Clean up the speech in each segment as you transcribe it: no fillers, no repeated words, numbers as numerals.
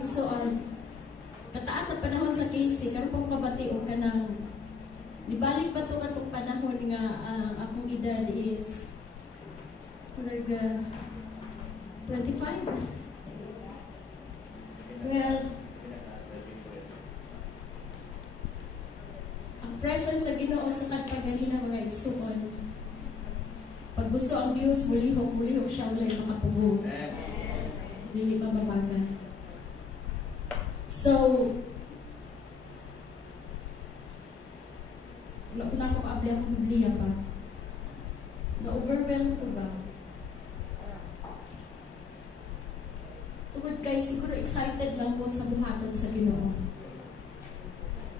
igsoon. Kataas sa panahon sa Casey, karon pong kabatiog ka ng nibalik ba ito katong panahon nga akong edad is 25? Well, ang presence sa Ginoo sa katagalinang mga igsoon. Pag gusto ang Diyos, mulihok siya ulay makapugong. Dili mababagan. So, wala akong abli akong Biblia pa. Na-overwhelm ko ba? Tungod kay siguro excited lang po sa buhaton sa Ginoo.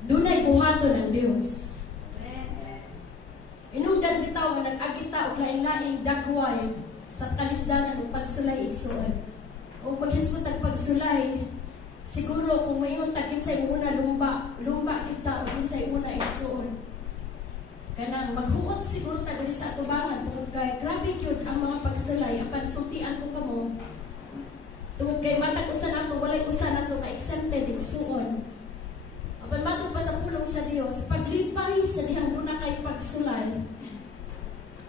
Dunay buhaton ng Diyos. Inungdan bitaw nga nag-agita og lain-laing dagway sa kalisdanan ug pagsulay igsoon. O maghisgot ang pagsulay, siguro kung mayon ta kinsay una lumba kita o kinsay una igsoon. Kanang maghuot siguro ta diri sa atubangan tungod kay grabe gyud ang mga pagsulay apan sultian ko kamo. Tungod kay matag usa nato walay usa nato ka exempted igsoon. Apan matug pa sa pulong sa Dios, paglipay sa dihang duna kay pagsulay.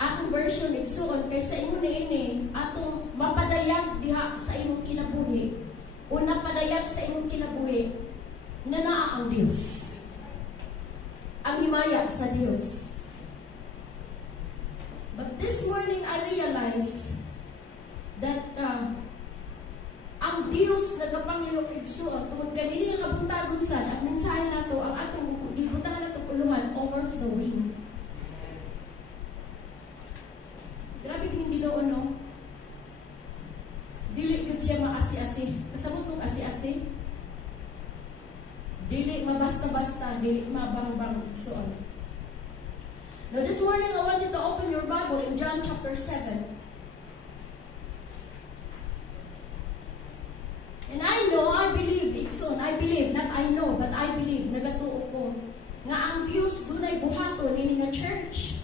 Akong version igsuon kay sa imo niini atong mapadayag diha sa imong kinabuhi o napadayag sa imong kinabuhi nga naa ang Dios, ang himaya sa Dios. But this morning I realize that ang Dios nagapanglihok igsuon tungod kay dili kabuntagon sad ang mensahe nato ang atong gibutahan natong uluhan overflowing. Grabe kini Ginoo no. Dili gud siya maasi-asi. Kasabot kog asi-asi. Dili mabasta-basta, dili mabang-bang igsoon. Now this morning I want you to open your Bible in John chapter 7. And I know, I believe, igsoon, I believe, not I know, but I believe, nagatuo ko nga ang Dios dunay buhaton ini nga church.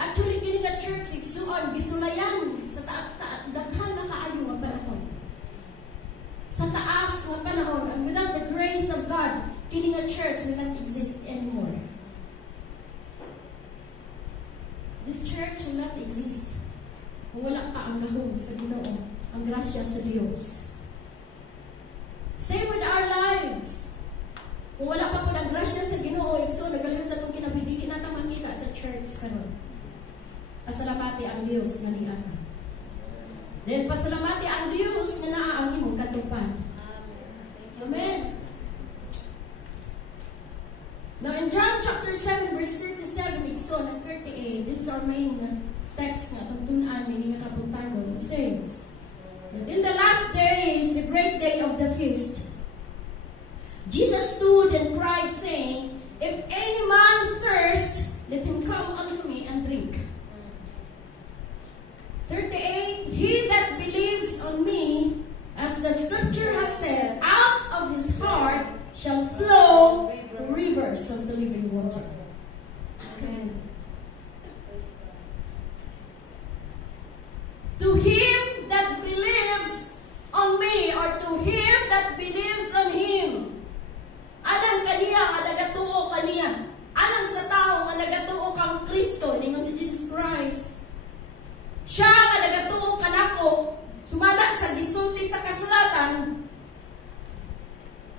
Actually, kini nga church, igsuon, gisulayan sa daghan na kaayo nga panahon. Sa taas nga panahon, and without the grace of God, kini nga church will not exist anymore. This church will not exist kung wala pa ang gahom sa Ginoo, ang grasya sa Dios. Same with our lives. Kung wala pa po ang grasya sa Ginoo, igsoon, nagaliw sa itong kinabili, natin makita sa church karon. Pasalamati ang Diyos nga niya. Then pasalamati ang Diyos nga naa ang imong katupad. Amen. Now in John chapter 7 verse 37 igsoon and 38, this is our main text nga tungtunan ni nga kapuntagon. It says that in the last days, the great day of the feast, Jesus stood and cried, saying, "If any man thirst, let him come unto me and drink." 38, "He that believes on me, as the scripture has said, out of his heart shall flow rivers of the living water." Okay. To him that believes on me, or to him that believes on him, anang kaniya nga nagatuo kaniya, anang sa tao nga nagatuo kang Kristo, ningon si Jesus Christ, siya nga nagatuo kanako, sumala sa gisulti sa kasulatan,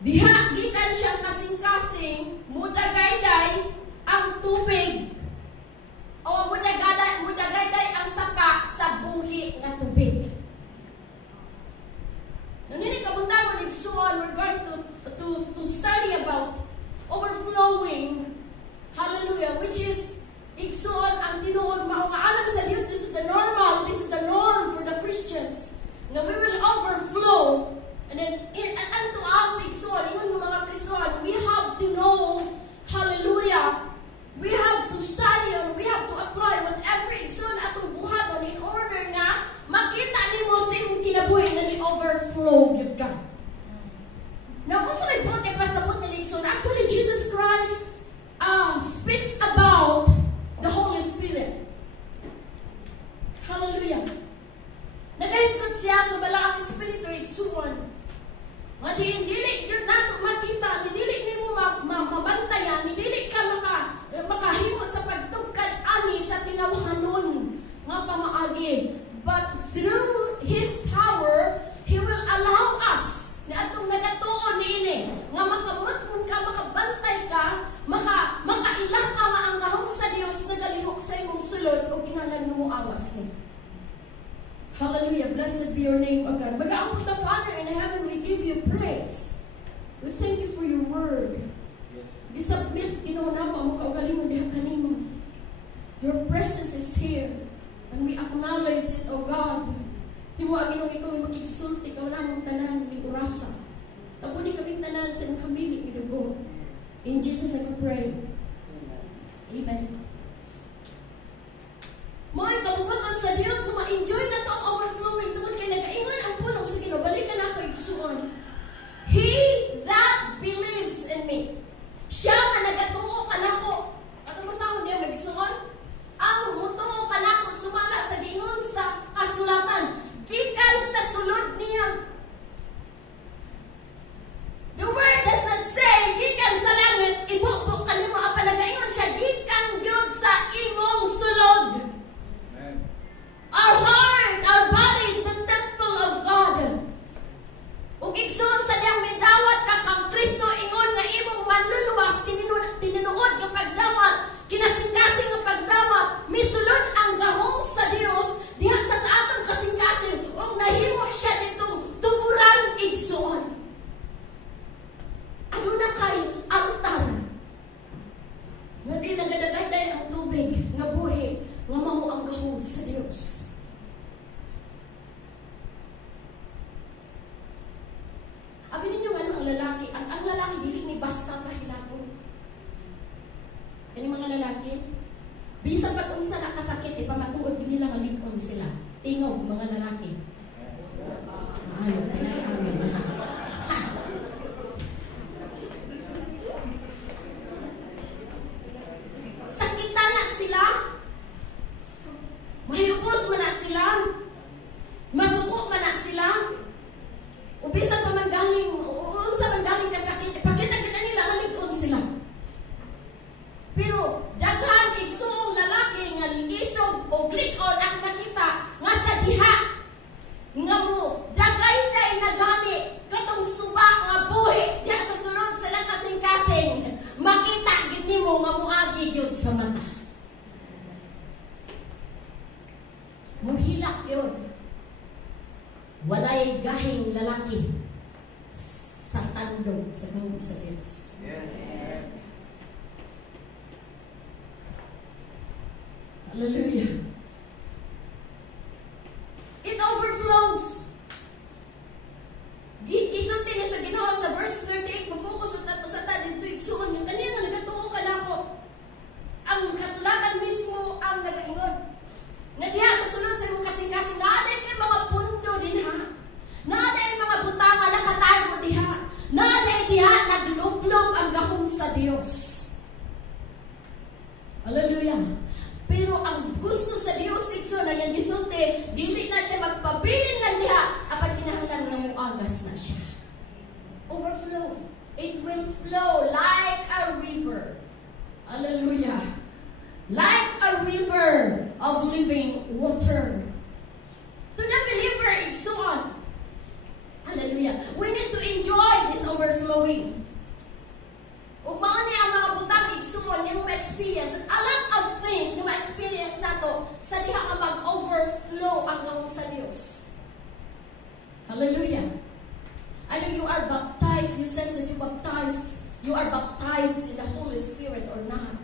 diha gikan siyang kasing-kasing, mudagayday ang tubig, o mudagayday ang sapa sa buhi nga tubig. Nunini kabuntagon igsuon, we're going to study about overflowing, hallelujah, which is igsuon ang tinuod mao nga alang sa Dios. This is the normal, this is the norm for the Christians, nga we will overflow. And then unto us igsuon ingon nga mga Kristohan, we have to know, hallelujah, we have to study and we have to apply whatever igsuon atong buhaton in order na makita nimo sa imong kinabuhi nga ni overflow gyud ka. Now, unsa may buot e pasabot ni igsuon? Actually, Jesus Christ speaks about the Holy Spirit. Hallelujah. Nagahisgot siya sa balaang espiritu igsuon nga dili yun nato makita, ni dili nimo mabantayan, ni dili ka makahimo sa pagtugkad ani sa tinawahanon nga pamaagi. But through His power, He will allow us na atong nagatuon niini nga makamatmon ka, makabantay ka, makailang ka nga ang gahom sa Dios nagalihok sa imong sulod o kinahanglan nga moawas ni. Hallelujah. Blessed be your name, O God. Mag-aampo ta, Father in heaven, we give you praise. We thank you for your word. Gisubmit, ginunama mo kaugalingon diha kanimo. Your presence is here. And we acknowledge it, O God. Himo aginong ikaw may makigsulti, ikaw namang tanan, may urasa. Tapuni kami tanan sa imong hamili, gidugo. In Jesus' name we pray. Amen. Mo'y kabubuton sa Dios kung ma-enjoy na to ang overflowing tungod kay nagaingon ang pulong sa Ginoo. Balikan na ako igsuon. He that believes in me. Siya nga nagatuo kanako. Ato masahon niya magigsuon. Ang mutuo kanako sumala sa gingon sa kasulatan. Gikan sa sulod niya. The word does not say gikan sa langit, ibubo kanimo ang panagaingon siya. Gikan gyud sa imong sulod. Our heart, our body is the temple of God. Ug igsoon sa diyang midawat ka kang Kristo ingon nga imong manluluwas tininuod nga pagdawat, kinasing-kasing nga pagdawat, misulod ang gahom sa Dios diha sa atong kasing-kasing ug nahimo siya ditong tuburan igsoon. Ano na kay altar? Nga di nagadagay ang tubig nga buhi nga mao ang gahom sa Dios. Abi ninyo ano ang lalaki? Ang lalaki dili ni basta pahilagon. Ani mga lalaki, bisan pag unsa na kasakit ipamatuod nila nga lig-on sila. Tingog mga lalaki. Ay, amin. Sakita na sila. Mahilubos man na sila. Masuko man na sila. Ubisan pa man galing, unsa man galing kasakit, ipakita gid nila nga lig-on sila. Pero daghan igsoong lalaki nga lisog o lig-on ang nakita nga sa diha nga mo dagay nagani katong suba nga buhi diha sa sulod sa lang kasing-kasing makita gid nimo nga muagi gyud sa mata. Muhilak yun. Walay gahing lalaki sa tandog sa gawin sa Diyos. Yes. Hallelujah. It overflows. Gisulti niya sa Ginoo sa verse 38, mafocus sa ta dito igsuon yung kaniya nga nagatuo kanako. Ang kasulatan mismo ang nagaingon. Nga diha sa sulod sa imong kasing-kasing naaday kay mga pundo din ha. Naaday mga butanga nakatago diha. Naaday diha naglublob ang gahom sa Dios. Hallelujah. Pero ang gusto sa Dios sigso na yang gisulti, dili na siya magpabilin lang diha apan kinahanglan nga muagas na siya. Overflow. It will flow like a river. Hallelujah. Like a river of living water. To the believer, igsoon. Hallelujah. We need to enjoy this overflowing. Ug mao ni ang mga butang igsoon yung ma-experience. A lot of things na ma-experience nato sa diha nga mag-overflow ang gawon sa Dios. Hallelujah. I know you are baptized. You sense that you are baptized in the Holy Spirit or not.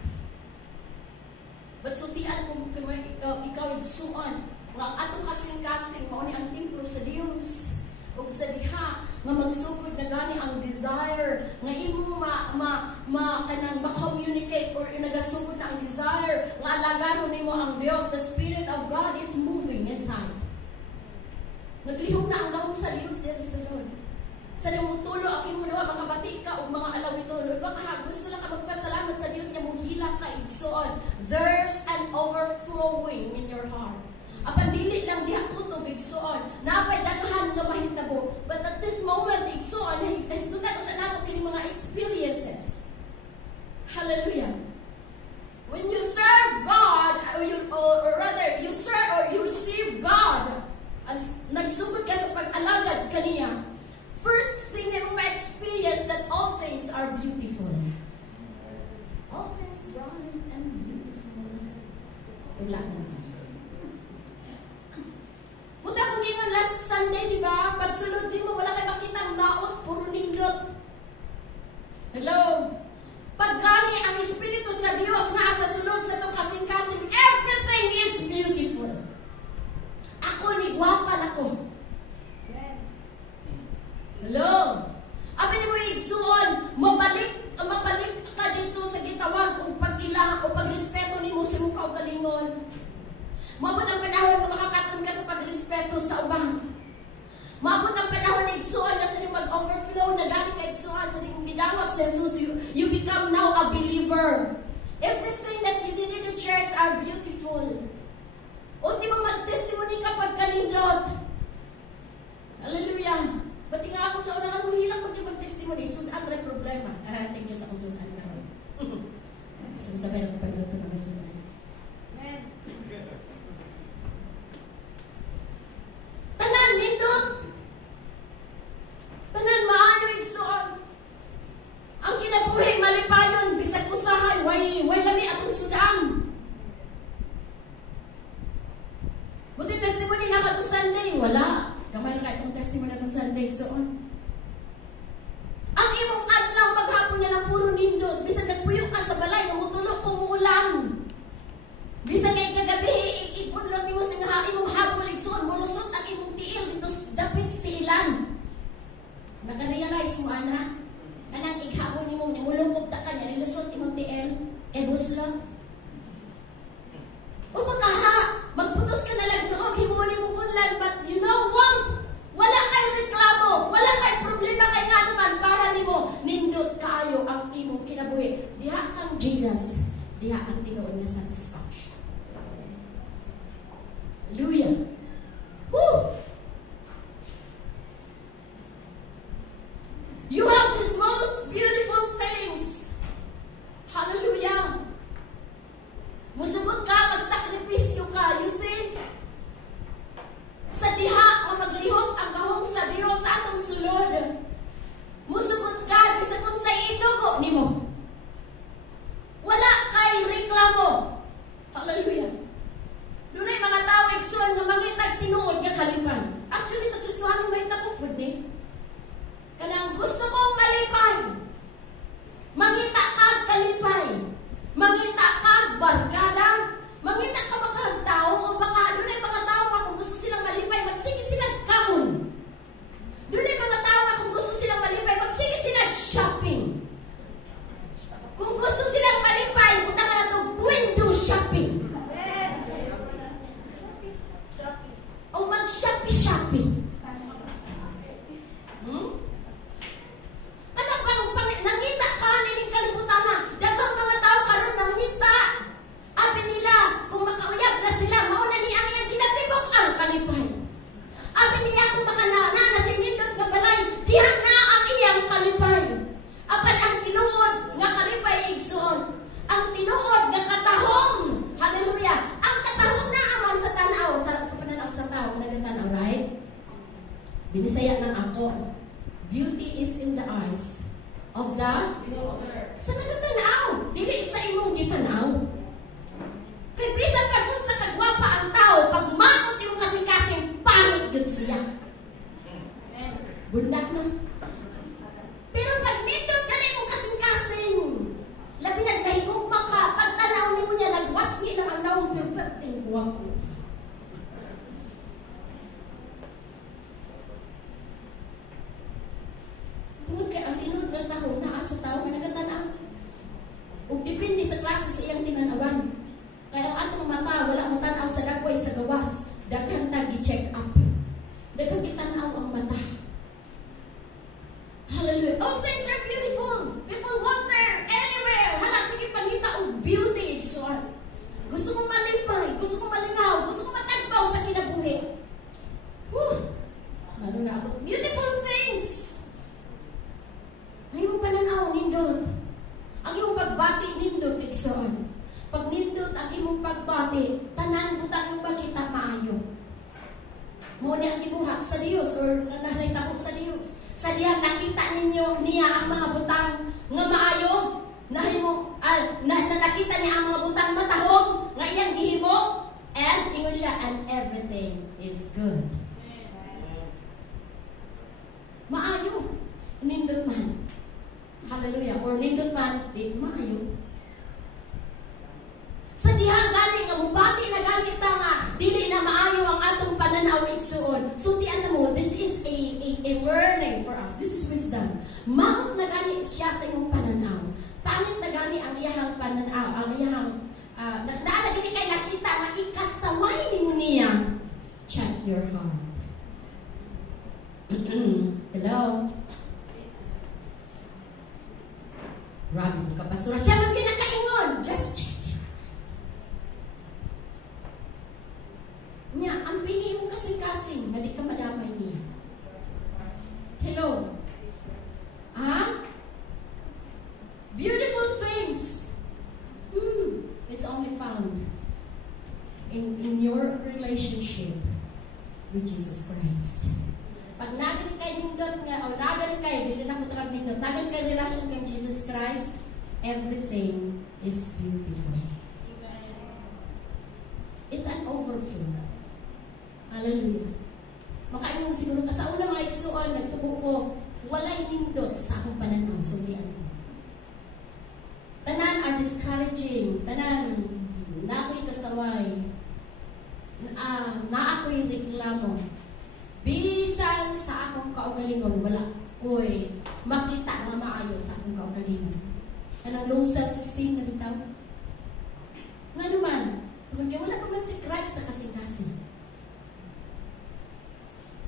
But sutian kung ikaw igsuon nga atong kasing-kasing mao ni ang templo sa Dios ug sa diha nga magsugod na gani ang desire nga imo kanang ma-communicate or nagasugod na ang desire nga alagaron nimo ang Dios. The Spirit of God is moving inside. Naglihok na ang gahom sa Dios diya sa sulod. Sa namutulo ang imo luha makabati ka og mga alawito Lord baka gusto lang ka magpasalamat sa Dios niya muhilak ka igsoon. There's an overflowing in your heart. Apan dili lang diha kutob igsoon. Naapay daghan nga mahitabo. But at this moment igsoon overflow na gani kay Igsuhan sa ning bidawat sa Jesus, you become now a believer. Everything that you did in the church are beautiful. O di mo mag-testimony kapag kanindot. Hallelujah. Pati nga ako sa unang hilang mag-testimony. Sudan rin problema. Thank you sa kong sudan karon. Sabay na kapag ito na sudan. Amen. Tanan, nindot. Tanan, maayo igsoon. Ang kinabuhi, malipayon, bisag usahay, way lami atong sudan. Buti testimony na ka itong Sunday. Wala. Kamay na ka itong testimony na itong Sunday. So, ang imong adlaw maghapon na lang puro nindot. Bisag nagpuyo ka sa balay, umutulog kung ulan. Bisag kay kagabi, ipunlot mo sa imong habol, igsoon, mulusot ang imong tiil dito dapit sa tiilan. Nakarealize mo, anak? Kanang ighapon ni mong nimulungkog ta kanya, nilusot imong tiil, buslot. O makaha, magputos ka na lang doon, himuon mo unlan, but you know what? Wala kay reklamo, wala kay problema kay nga naman, para nimo nindot kayo ang imong kinabuhi. Diha kang Jesus, diha ang tinuod nga satisfaction. Hallelujah. Woo! You have these most beautiful things. Hallelujah. Musubot ka, magsakripisyo ka, you see? Sa diha, o maglihok ang gahong sa Dios sa atong sulod. Musubot ka, bisagod sa isugo nimo. Wala kay reklamo. Hallelujah. Dunay mga tao igsoon nga mangitag tinuod nga kalipan. Actually, sa Kristohanon may tapupod ni. Kanang gusto kong malipay. Mangita kag kalipay. Mangita kag barkada. Mangita ka ba kag tao o baka doon ay mga tao ka kung gusto silang malipay, magsige silang kaon. Doon ay mga tao ka kung gusto silang malipay, magsige silang shopping. Kung gusto silang malipay, punta ka na ito, window shopping. O mag-shopping. Nangita ka nining kalibutan na. Daghang mga tao karon nangita. Abi nila, kung makauyab na sila, mauna niya ang iyang kinatibok ang kalipay. Abi niya kung makanana na sinindot nga balay, diha na ang iyang kalipay. Apan ang tinuod nga kalipay igsoon. Ang tinuod nga katahom. Hallelujah. Ang katahom na aman sa tanaw, sa pananaw sa tao, nagtanaw, right? Binisaya ng ako. Beauty is in the eyes of the sa nagatanaw, dili sa imong gitanaw. Kay bisan pag sa kagwapa ang tao, pag maot imong kasing-kasing, pangit yun siya. Bundak na. Pero pag nindot ka na imong kasing-kasing, labi nagdahigugma ka, pag tanaw ni mo niya, nagwasgi lang ang naong perperting guwapo. Tungod kay ang tinuod ng tahong naa sa tao nga nagatanaw. Ug depende sa klase sa iyang tinanawan. Kaya ang atong mata wala mo tanaw sa dagway sa gawas, daghan ta gi-check up. Daghang gitanaw ang mata. Hallelujah. All things are beautiful. People wander anywhere. Hala sige pangita og beauty igsoon. Gusto kong malipay, gusto kong malingaw, gusto kong matagbaw sa kinabuhi. Woo! Ano na ako? Beautiful things. Ang iyong pananaw, nindot. Ang iyong pagbati, nindot, igsoon. Pag nindot ang iyong pagbati, tanan butang yung makita maayo. Muna ang gibuhat sa Dios or nakita sa Dios. Sa diyan nakita ninyo niya ang mga butang nga maayo, nakita niya ang mga butang matahong nga iyang gihimo, and ingon siya, and everything is good. Maayo, nindot man. Hallelujah. Or nindot man, di maayo. Sa diha gani nga mubati na gani ta nga dili na maayo ang atong pananaw igsuon. So tiyan mo, this is a learning for us. This is wisdom. Maot na gani siya sa imong pananaw. Pangit na gani ang iyang pananaw, ang iyang naala gani kay nakita nga ikasaway nimo niya. Check your heart. Hello. pastora. Siya man ginakaingon. Just check it. Nya, ang pingi mo kasing-kasing, na di ka madamay niya. Hello? Ha? Beautiful things. It's only found in your relationship with Jesus Christ. Pag nagan kay nindot nga, o nagan kay, dili na mo tarag nindot, nagan kay relasyon kay Jesus Christ, everything is beautiful. It's an overflow. Hallelujah. Makaingon siguro ka sa una mga igsuon, nagtubo ko, walay nindot sa akong pananaw. Sulian ko. Tanan are discouraging. Tanan, na ako'y kasaway. Na ako'y reklamo. Bisan sa akong kaugalingon, wala ko'y makita na maayo sa akong kaugalingon. Kanang low self-esteem na bitaw. Nga naman, tungkol kaya wala pa man si Christ sa kasing-kasing.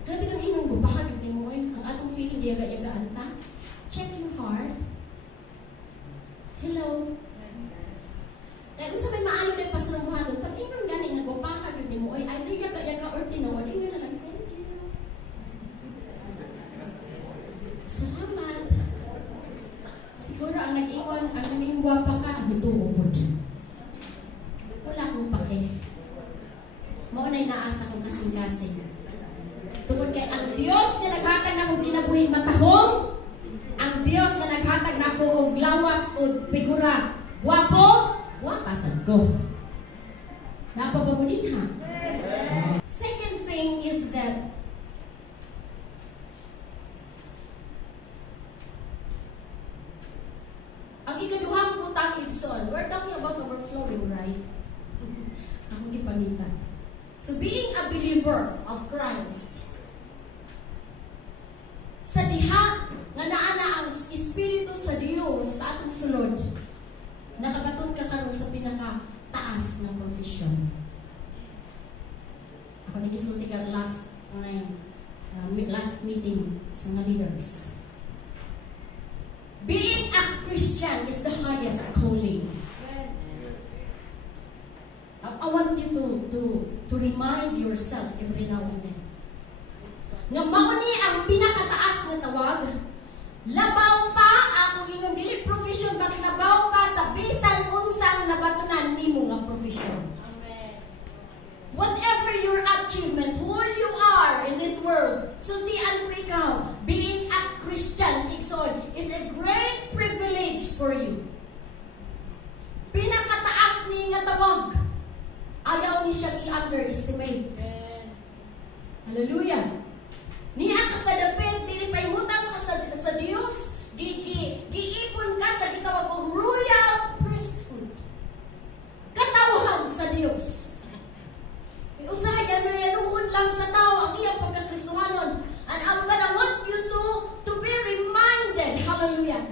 Grabe kang inong bahagi ni mo ang atong feeling diyaga-yagaan ta. Check your heart. Hello? Kaya kung sa may maayo na pasarang buhaton, pag inong gani nga bahagi ni mo either yaga-yaga or tinood, inong na lang, thank you. Salamat. Siguro ang nag-ingon, ang naging guwapa ka, ito upod. Wala akong pake. Maunay naasa kong kasing-kasing. Tungkol kay ang Diyos na naghatag na akong kinabuhi matahong, ang Diyos na naghatag na ako og lawas o figura guwapo, guwapasad ko. Napapamunin ha? Second thing is that ang ikaduhang butang igsoon, we're talking about overflowing, right? Akong gipamitan. So being a believer of Christ, sa diha nga naana ang Espiritu sa Dios sa atong sulod, nakabaton ka karon sa pinaka-taas na profesyon. Ako nagisulti ka last time, last meeting sa mga leaders. Being a Christian is the highest calling. I want you to remind yourself every now and then. Nga mauni ang pinakataas na tawag, labaw pa ako ingon dili profession but labaw pa sa bisan unsang nabatunan nimo nga profession. Amen. Whatever your achievement, who you are in this world, sundian ko ikaw, being a Christian, igsoon, is a great privilege for you. Pinakataas ni nga tawag, ayaw ni siya i-underestimate. Hallelujah. Niya ka sa dapit, dili pa imutang ka sa Dios, giipon ka sa gitawag og royal priesthood. Katawhan sa Dios. Usahay yanuhon lang sa tao ang iyang pagkakristohanon. And I want you to be reminded, hallelujah.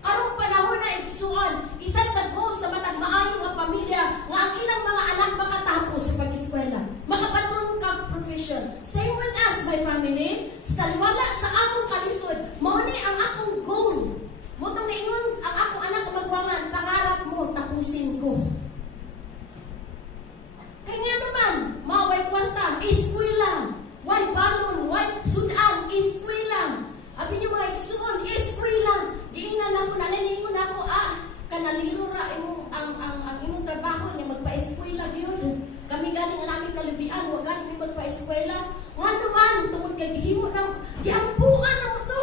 Karong panahon na igsuon, isa sa goal sa matag maayo nga pamilya nga ang ilang mga anak makatapos sa pag-eskwela, makapaton ka profession. Same with us, my family. Sa taliwala sa among kalisod, mao ni ang akong goal. Motong niingon ang akong anak magwangan, pangarap mo tapusin ko. Kanya naman, maway kwarta, eskwela, way balon, way sudan, eskwela. Abi niyo mga igsuon, eskwela. Giingnan ako, nananingon ako, kanaliro ra ang imong trabaho niya magpa-eskwela gyud. Kami ganing ang aming kalubian, wa ganing magpa-eskwela. Ngano man tungod kay gihimo nang giampuan na mo to.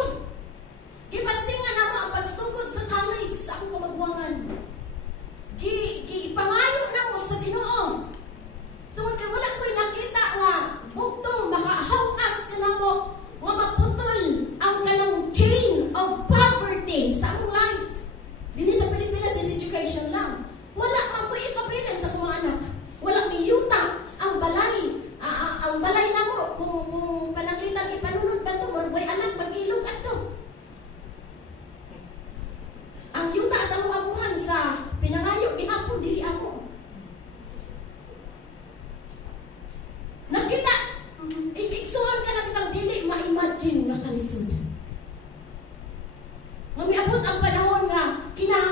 Gipastingan na mo ang pagsugod sa college sa akong kamagwangan. Gipangayo na mo sa Ginoo. Tungod kay wala ko'y nakita nga bugtong makahawas ka na mo nga maputol ang kanang chain of poverty sa akong life. Dili sa Pilipinas is education lang. Wala man ko ikapilan sa mga anak. Wala miyuta ang balay. Ang balay na mo kung pananglitan ipanunod ba ito, morboy anak mag-ilog ato. Ang yuta sa mga buhan sa pinangayo gihapon dili ako. Nakita, ikiksuhan ka na bitang dili ma-imagine nga kalisod. Mamiabot ang panahon nga kinahanglan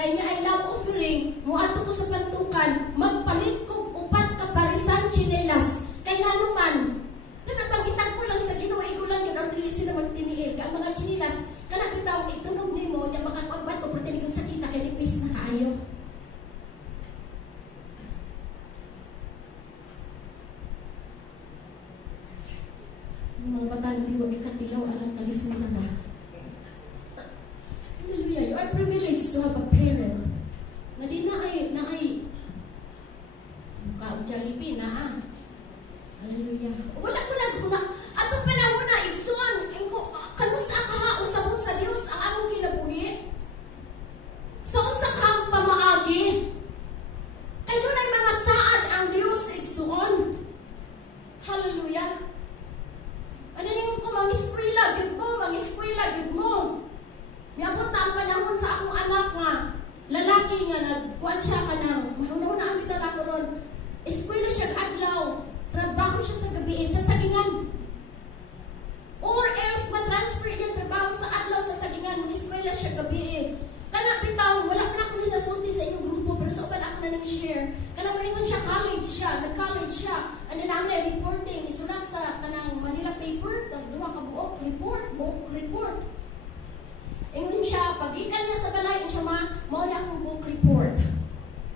kay niya ay love offering, muadto ko sa pantukan, magpalit ko upat ka parisan tsinelas. Kay nga naman, kanapangitan ko lang sa Ginoo, ko lang yun, ang dili sila magtiniil. Kaya ang mga tsinelas, kanapitaw, itunog ni mo, niya makakagbat o pertinig yung sakita, kay nipis na kaayo. Yung mga bata hindi wag ikatilaw alang kalisunan na. Hallelujah. You are privileged to have a parent na di na ay mukha o Jollibee na Hallelujah. Wala na. Atong panahon na, igsuan, kanusa ka ha, usabot sa Dios ang among kinabuhi. Sa unsa ka ang pamaagi. Kaya doon ay mga saad ang Dios igsuon. Hallelujah. Ano ninyo ko, mangiskwela, gid mo. Niabot na ang panahon sa akong anak nga, lalaki nga, nagkuhan siya ka ng, mahunahon na ang bitan ako ron, eskwela siya adlaw, trabaho siya sa gabi, sa sagingan. Or else, matransfer yung trabaho sa adlaw sa sagingan, eskwela siya gabi. Kana bitaw, wala pa na ako nasulti sa inyong grupo, pero so pa na ako na nag-share. Kana maingon siya, nag-college siya. Ano namin na reporting, isulat sa kanang Manila paper, duha ka buok report. Ingon siya, pagikan niya sa balay, siya mao na akong book report.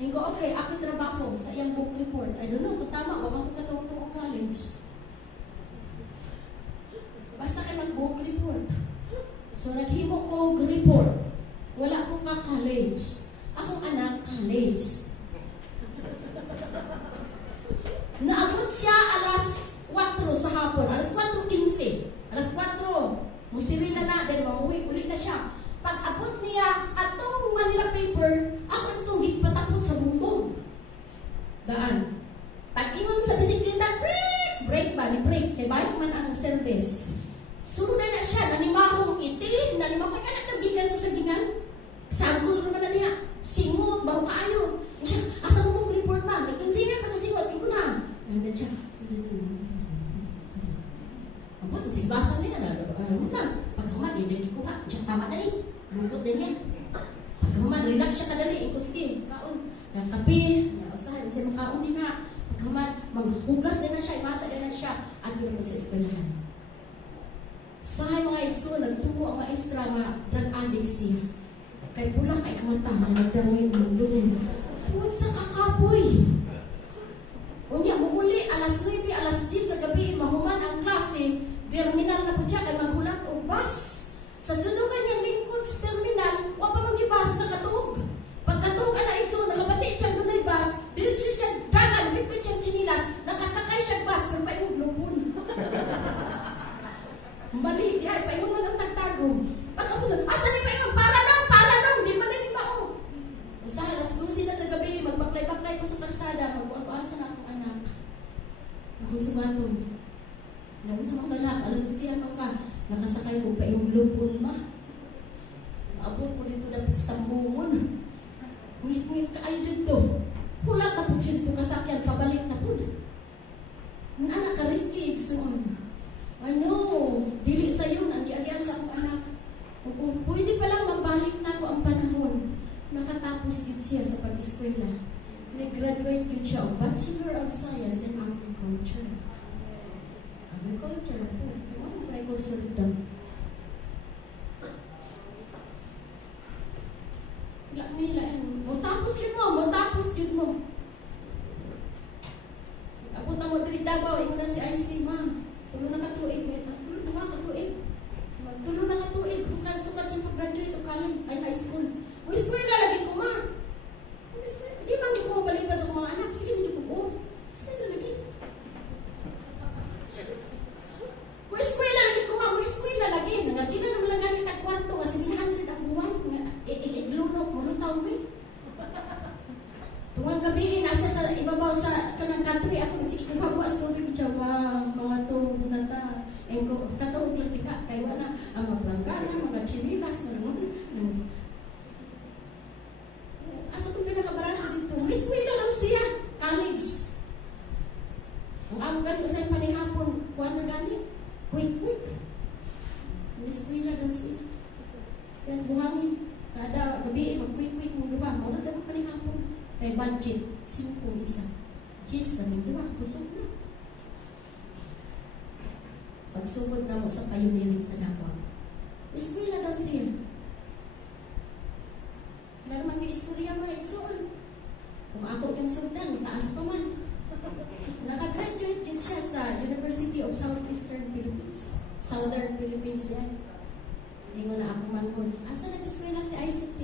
Ingo, okay, ako trabaho sa iyang book report. I don't know, kung tama, wag ko katungtong college. Basta kay mag-book report. So, naghimo ko report. Wala ko ka-college. Akong anak, college. Naabot siya alas 4 sa hapon. Alas 4:15. Alas 4. Musiri na then mamuwi. Uli na siya. Pag abot niya, atong Manila paper, ako itong gigpatapot sa bumbong. Daan. Pag ingon sa bisikleta, break. Diba? Man ang service. Sunod na siya. Nanimahong iti. Nanimahong ka na gigan sa sagingan. Sagol naman na niya. Singot, baro kaayo. Siya, asa mo report ba? Nagpunsingan pa sa singot. Iko na. Ayun siya. Ambot, sigbasa niya. Alamot lang. Pagkaman, nagkikuha. Siya, tama na ni. Lungkot din niya. Pagkaman, relax siya kadali. Iko, sige, kaon. Kapi. Usahan, siya makaon din na. Pagkaman, maghugas din na siya. Imasa din na siya. At yun naman sa eskwelahan. Sahay mga igso, nagtumo ang maestra nga drug addict siya. Kay pula kay kamantahan, nagdarangin mundo niya. Tuwad sa kakapoy. Unya, muuli, alas 9, alas 10 sa gabi, mahuman ang klase, terminal na po siya, kay maghulat o bus. Sa sunugan niyang lingkod sa terminal, wa pa mag-ibas, nakatuog. Pagkatuog na igso, nakabati siya doon ay bus, diretso siya dagan, bitbit siyang chinilas, nakasakay siya bus, pero pa yung lupon. Mali, dihay, pa yung mga tagtagong. Pagkapuso, asa ni pa yung para nung, di man ni mao. Usahan, alas 12 na sa gabi, magbaklay-baklay ko sa kalsada, magkuan-kuasa na akong anak. Akong sumaton. Dahil sa mga anak, alas 12 anong ka, nakasakay ko pa yung lupon ma. Abot ko dito na sa tambungon. Ngit-ngit ka ay dito. Hulat na po dito kasakyan, pabalik na po. Ang anak ka, risky, igsoon. I know, dili sa yun, ang giagian sa akong anak. Kung pwede palang mabalik na ako ang panahon, nakatapos din siya sa pag-eskwela. Nag-graduate din siya of Bachelor of Science in Agriculture. Agriculture po. Kung ano may kurso dito? Matapos yun mo. Abot na mo, dili Davao, ino na si IC, ma. Tulo na katuig. Tulo na katuig. Kung sukat sa pag-graduate o college, ay high school. May eskwela lagi ko, ma. Di ba ko mapalipad sa mga anak? Sige, medyo ko. Eskwela lagi. May eskwela lagi ko, ma. May eskwela lagi. Nangagkina naman lang ganit ang kwarto. Kasi 100 ang buwan. Iglunok, mulutaw mo. Tuwang gabi, nasa sa ibabaw sa kanang country, ako sige kung habuas ko, bibidya, mga to, bunata, katuog lang diha, kaya wala, ang mga planggana, mga chinilas, asa kong pinakabarata dito, eskwela lang siya, college. Ang among gani, usay pa ni hapon, kuha na gani, quick. Eskwela lang siya. Yes, buhangin, kada gabi, mag-quick, budget, 5 isa. Cheese kami, 2, busog na. Pagsugod na mo sa payunirin sa Davao. Eskwela daw siya. Wala naman yung istorya mo na igsuon. Kung ako yung sundan, taas pa man. Nakagraduate din siya sa University of Southeastern Philippines. Southern Philippines yan. Ingo na ako manhon. Asa nag-eskwela si ICT?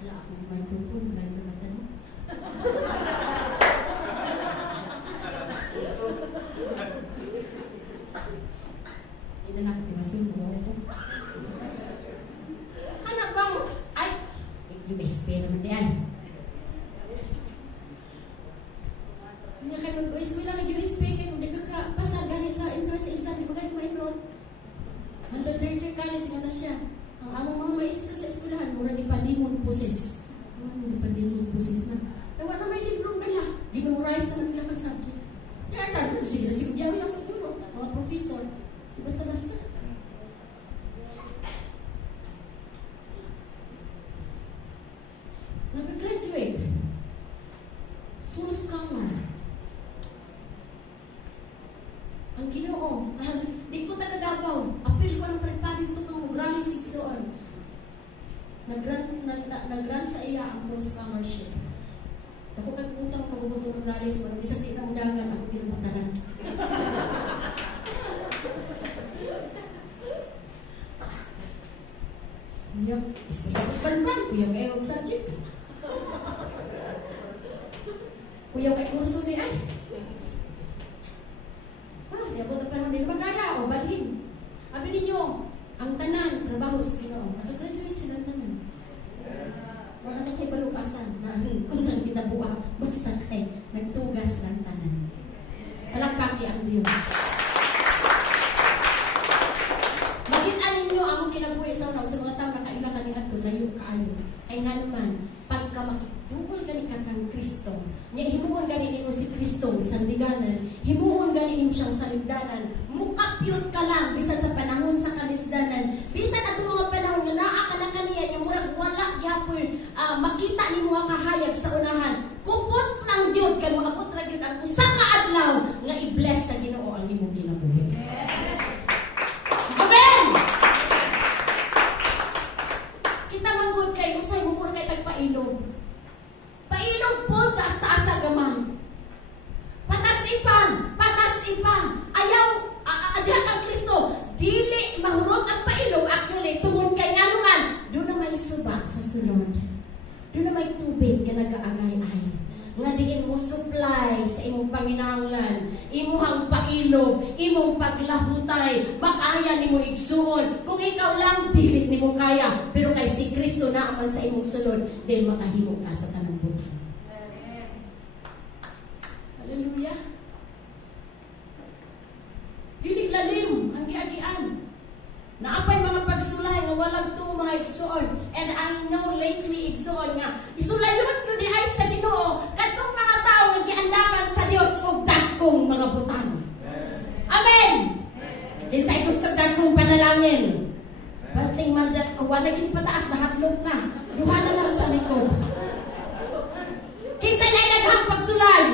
Wala akong microphone. Ba't na matanong? Ina na katimasin mo ako. Anak bang? Ay! USP naman yan. Nga kayo mag-USP lang USP kayo kung di ka kapasa gani sa entrance exam, di ba gani ma-enroll? Under third year college nga na siya. Ang among mga maestro sa eskwelahan, mura di pa demon poses. Ano di pa demon poses na? Kaya wala may librong dala. Gimemorize naman nila kang subject. Kaya tarda sila siguro yung siguro, mga professor. Basta-basta. Nag-graduate. Full scholar. Ang Ginoo, di ko taga-Davao. Apil ko ang prepare ito kang rally sigsoon. Nag-grant sa iya ang full scholarship. Ako kagutang kabubutong rally sa mga bisang di na undagan ako pinapataran. Kuya, iskulit ako sa banban. Kuya, ngayon subject. Kuya, kay kurso ni ay. Di ako tapos hindi ba kaya o balhin. Abi ninyo, ang tanan, trabaho sa Ginoo. Nakagraduate silang tanan. Wala ko kay balukasan na kung saan kinabuha, basta kay nagtugas ng tanan. Palakpaki ang Diyos. Makita ninyo ang kinabuhi sa mga tao na kaila ka ni ato, layo kaayo. Kaya nga naman, pagka makitugol ka ni kakang Kristo, niya himuon gani nimo si Kristo sandiganan, himuon gani nimo siyang saligdanan, mukapyot ka lang bisan sa panahon sa kalisdanan, bisan ato mga panahon nga naa ka na kaniya yung murag wala gyapon makita nimo nga kahayag sa unahan, kupot lang gyud kay moabot ra gyud ang usa ka adlaw nga i-bless sa Ginoo ang imong kinabuhi. Amen. Kita manggod kay usay mo kay tagpailog. Pailog po, taas-taas sa gamay. Patas ipang. Ayaw, adya kang Kristo. Dili, mahurot ang pailog. Actually, tungod kay nga naman, doon na may suba sa sunod. Doon na may tubig ka nag-aagay-ay. Nga diin mo supply sa imong panginahanglan. Imuhang pailog, imong paglahutay, makaya ni mo igsuon. Kung ikaw lang, dili ni mo kaya. Pero kay si Kristo na aman sa imong sunod, dahil makahimog ka sa tanang butang. Hallelujah. Dili lalim ang giagian. Naapay mga pagsulay nga walang to mga igsuon. And I know lately igsuon nga isulayon ko di ay sa Ginoo kadtong mga tao nga giandaman sa Dios og dagkong mga butang. Amen. Kinsay gusto dagkong panalangin. Parting maldat wala gid pataas nahatlog na. Duha na lang sa likod. Kinsay na daghang pagsulay.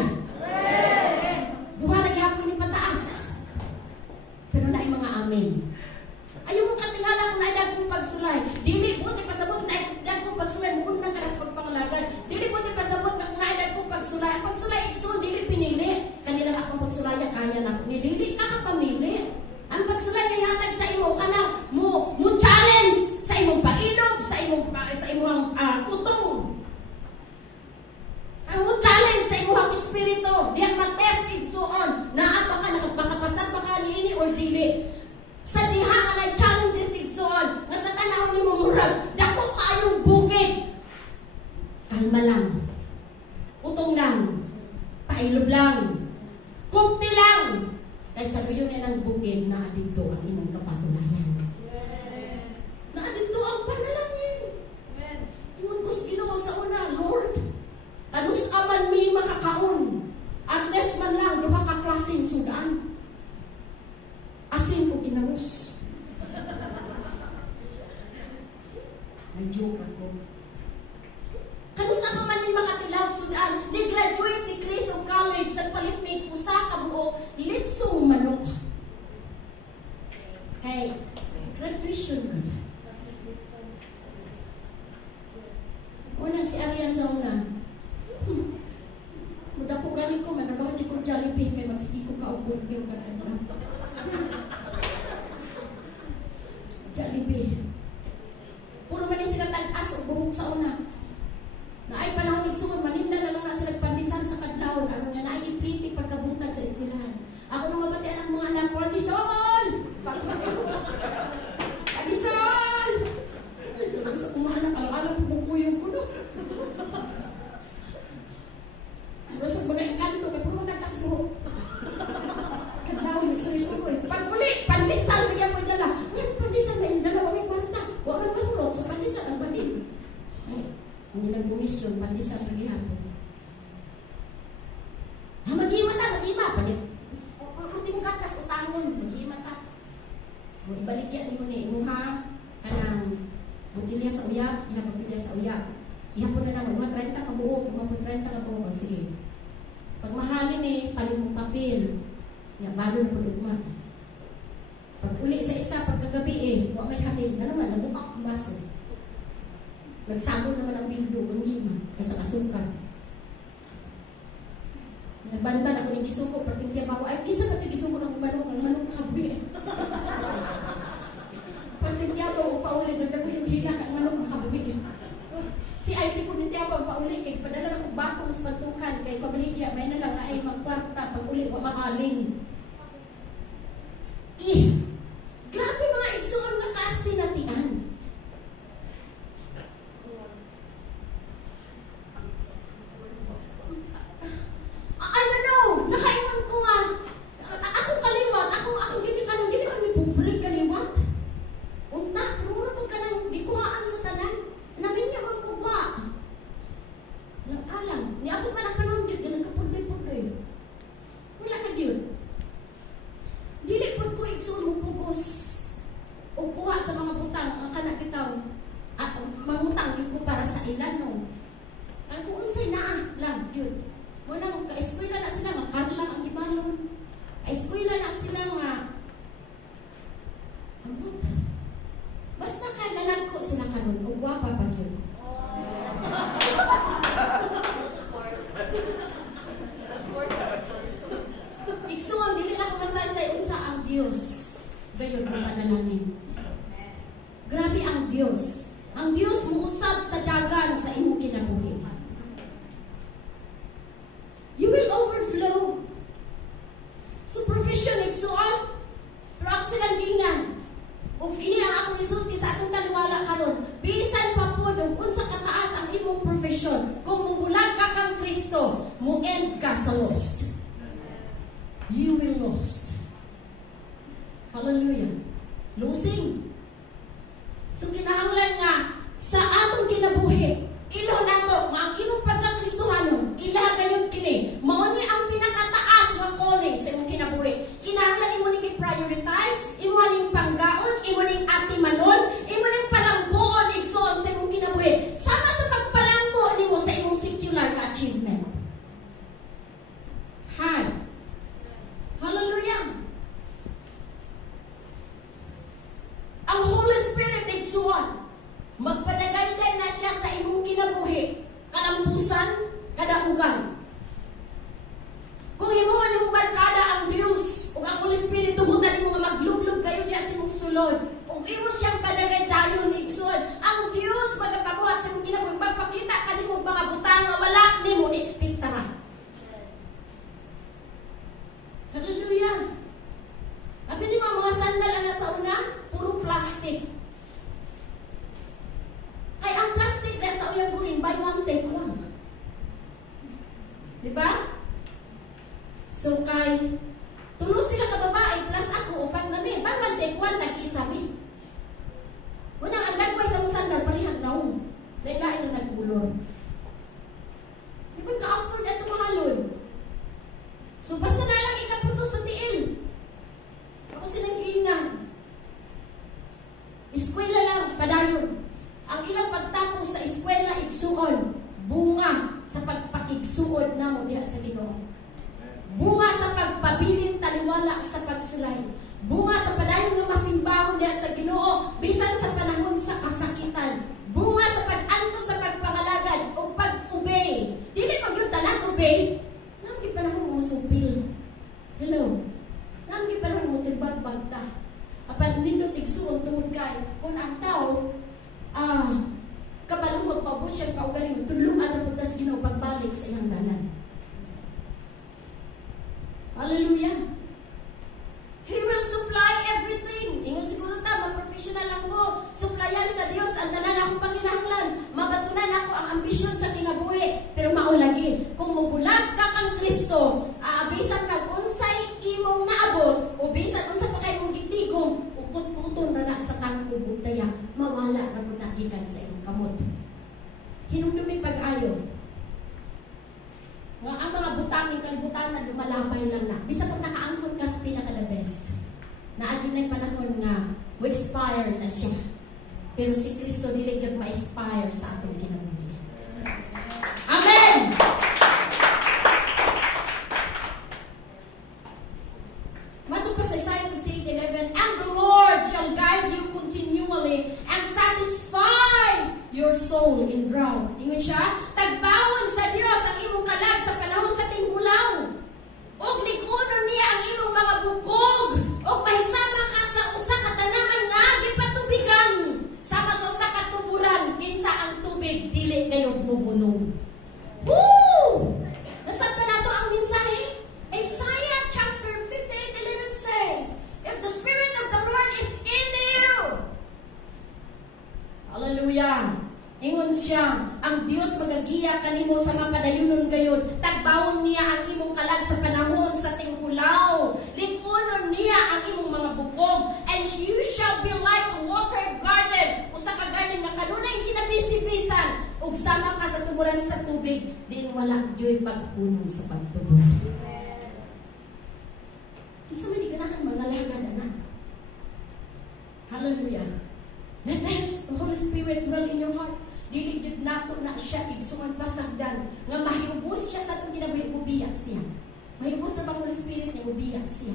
Duha na gyapon ni pataas. Pero naay mga amen. Ayaw mo katingala kung naay dagkong pagsulay. Dili buti pasabot naay dagkong pagsulay mo unang karas pagpangalagan. Dili buti pasabot na kung naay dagkong pagsulay. Ang pagsulay igsoon dili pinili. Kanila akong pagsulaya kaya na ni dili ka kapamili. Ang pagsulay kay hatag sa imo kana mo challenge sa imong pailog, sa imong utong. Ang mo challenge sa imong espiritu, diyan matest igsuon naa pa ka nakapasad pa ka niini or dili. Sa diha nga nag-challenges igsuon nga sa tanawon nimo murag dako kaayong bukid. Kalma lang. Utong lang. Pailog lang. Kunti lang. Kaya sa gayon ng bukid na adito ang imong kapahulayan. Na adito ang panalangin. Iwan ko sa Ginoo sa una, Lord, kanus aman mi makakaon. At least man lang duha ka klaseng sudan. Asin o ginangus. Nag-joke ako. Kanus aman mi makatilaw sudan. Ni-graduate si Chris of college, nagpalit may usa ka buok litsong manok. Kay graduation ka na. Unang si Arian sa una. Muda ko galing ko, manabaho ko Jollibee, kay magsigi ko kaubon kayo ka na. Jollibee. Puro man sila tag-as o buhok sa una. Na ay panahon igsuon, maninda na lang na sila pandisan sa kadlawon. Ano nga, na ay ipliti pagkabuntag sa eskwelahan. Ako nung mapatian ang mga anak, pandisal! Pandisal! Ay, talaga sa mga anak, alam-alam po bukuyong ko, no? Ano sa mga ikanto, kaya puro matagkas buhok. Kadlawon, nagsurisuro eh. Pag uli, pandisal, bigyan mo dala. Ano pandisal na yung dalawa may kwarta? Huwag ang mahurot, so pandisal ang bahin. Ay, ang ilang buwis yun, pandisal na gihapon. Ha, maghima ta, maghima, palit. Hindi mo gatas, utangon, maghima ta. O, ibalik yan mo ni imuha, kanang butilya sa uyap, iha butilya sa uyap. Ihapon na naman, mga 30 ka buok, mga 30 ka buok, o sige. Pag mahalin eh, palit mong papel. Nga, balon po lugma. Pag uli sa isa, pagkagabi eh, huwag may halin, na naman, nabukak ang baso. Nagsabon naman ang bildo, ang lima, basta kasukan. Nagbanban ako ng gisuko, perting tiya bawa, ay, kisa natin gisuko ng manok, ang manok kabi. Perting tiya bawa, paulit, nagdago yung hila, ang manok kabi. Si Isaac ko ng tiya bawa, paulit, kay padala na kong batong sa pantukan, kay pabaligya, may na lang na ay magkwarta, pag uli, wak makaling. Grabe mga igsuon nga kaasinatian. Nakaingon ko nga, ako kaliwat, ako gini kami pobre kaliwat. Unta, pero mura pag ka nang gikuhaan sa tanan, namin niya man ko ba? Alam, niabot man ang panahon yun, ganun kapudloy-pudloy. Wala na yun. Dili po ko igsoon mo pugos o kuha sa mga butang ang kanak bitaw at mangutang yun ko para sa ilan, no? Ang tuon sa'y naa lang, yun. Walang ka-eskwela na sila, makarlang ang gibalon. Ka-eskwela na sila nga, ambot. Basta kaya nanagko sila karon, o gwapa pa yun. Igsuang, dili na kumasaysay unsa ang Diyos. Gayon ang panalangin. Grabe ang Diyos. Ang Diyos muusab sa dagan sa imong kinabuhi. You will overflow. So profession igsuon, pero ako silang gingan. O kini ang akong isulti sa atong taliwala karon. Bisan pa po kung unsa kataas ang imong profession, kung mubulag ka kang Kristo, mo-end ka sa lost. You will lost. Hallelujah. Losing. So kinahanglan nga sa atong kinabuhi, ilaw nato nga ang imong pagkakristohanon, ilaha gayud kini. Mao ni ang pinakataas nga calling sa imong kinabuhi. Kinahanglan imo ning i-prioritize, imo ning panggaon, imo ning atimanon, imo ning palambuon igsoon sa imong kinabuhi. Sama sa pagpalambo nimo sa imong secular nga achievement. Hi. Hallelujah. Ang Holy Spirit igsuon, magpadagayday na siya sa imong kinabuhi, kalampusan, kadaugan. Kung imuha ni mong barkada ang Diyos, o ang Holy Spirit, tugutan mo nga maglublob kayo niya sa imong sulod, o imo siyang padagay tayo ni igsuon, ang Diyos magapabuhat sa imong kinabuhi, magpakita ka ni mong mga butang nga wala ni mo ekspektara. Hallelujah. Abi ni mga sandal na sa una, puro plastic. Kay ang plastic dahil sa uyang gurin, buy one, take one. Diba? So kay, tulo sila ka babae, plus ako, upang nami. Buy one, take one, nag-isa mi. Unang ang nagway sa musandal, parihag naong. Dahil na nagkulor. Di ba ka-afford at tumahalon? So basta na lang ikaputo sa tiil. Ako silang ginan. Eskwela lang, padayon. Ang ilang pagtapos sa eskwela, igsuon, bunga sa pagpakig igsuod namo diha sa Ginoo. Bunga sa pagpabilin taliwala sa pagsulay. Bunga sa padayon nga masimbahon diha sa Ginoo bisan sa panahon sa kasakitan. Bunga sa pag-anto sa pagpangalagad o pag-obey. Dili man gyud tanan obey. Namo gyud panahon mo supil. Hello. Namo gyud panahon mo tigbag-bag ta. Apan nindot igsuon tungod kay kun ang tao kabalong magpabot siya kaugaling tuluan na putas Ginoo pagbalik sa iyang dalan. Hallelujah. He will supply everything. Ingon siguro ta, mag-professional lang ko. Supplyan sa Dios ang tanan akong panginahanglan. Mabatunan ako ang ambisyon sa kinabuhi. Pero maulagi, kung mubulag ka kang Kristo, bisan kag unsay imong naabot, o bisan unsa pa kay mong gitigom, ukot-kuton na sa tangko butaya, mawala na mo na gikan sa imong kamot. Hinumdumi pag-ayo. Nga ang mga butangin kalibutan na lumalabay lang na. Bisa pag nakaangkon ka sa pinaka-the best. Naagin na panahon nga, ma-expire na siya. Pero si Kristo diligad ma-expire sa atong kinabuhi. Amen! Mato pa sa Isaiah 58:11, and the Lord shall guide you continually and satisfy your soul in drought. Ingon siya, tagbawon sa Dios ang imong kalag sa panahon sa tinghulaw. Og ligunon niya ang imong mga bukog. Og mahisama ka sa usa ka tanaman nga gipatubigan. Sama sa usa ka tuburan kinsa ang tubig dili gayud muhunog. Woo! Nasabta nato ang mensahe. Isaiah chapter 58:11 says, if the Spirit of the Lord is in you. Hallelujah. Ingon siya, ang Dios magagiya kanimo sa mga padayunon gayon. Tagbawon niya ang imong kalag sa panahon sa tinghulaw. Ligunon niya ang imong mga bukog. And you shall be like a watered garden. Usa ka garden nga kanunay ginabisi-bisan. Ug sama ka sa tuburan sa tubig. Din wala gyoy paghunong sa pagtubod. Kinsa man di ganahan mangalagad ana. Hallelujah. Let the Holy Spirit dwell in your heart. Dili jud nato na siya igsuman pasagdan nga mahibos siya sa atong kinabuhi ubiya siya. Mahibos sa Holy Spirit niya ubiya siya.